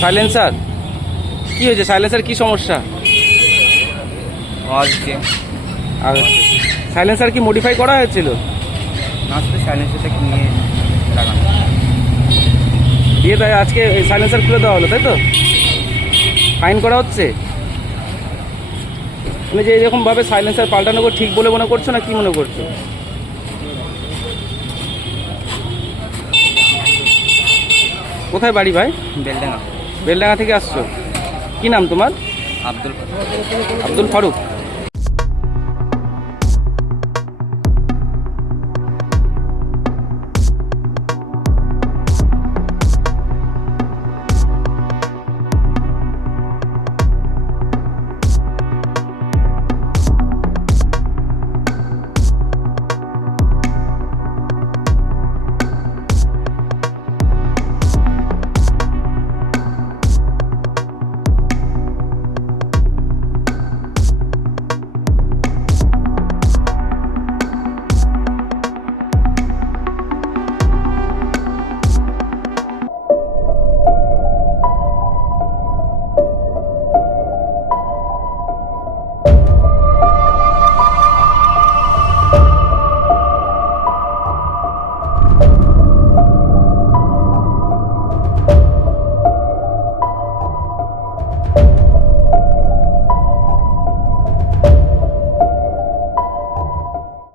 Silencer কি হয়েছে? Silencer কি সমস্যা? আজকে আর সাইলেন্সার কি মডিফাই করা হয়েছিল? দিয়ে তাই আজকে সাইলেন্সার খুলে দেওয়া হলো তাই তো? ফাইন করা হচ্ছে? মানে যে এরকমভাবে সাইলেন্সার পাল্টানো ঠিক বলে মনে করছ না কি মনে করছ? কোথায় বাড়ি ভাই? বেলডাঙ্গা। বেলডাঙ্গা থেকে আসছো। কি নাম তোমার? আব্দুল আব্দুল ফারুক।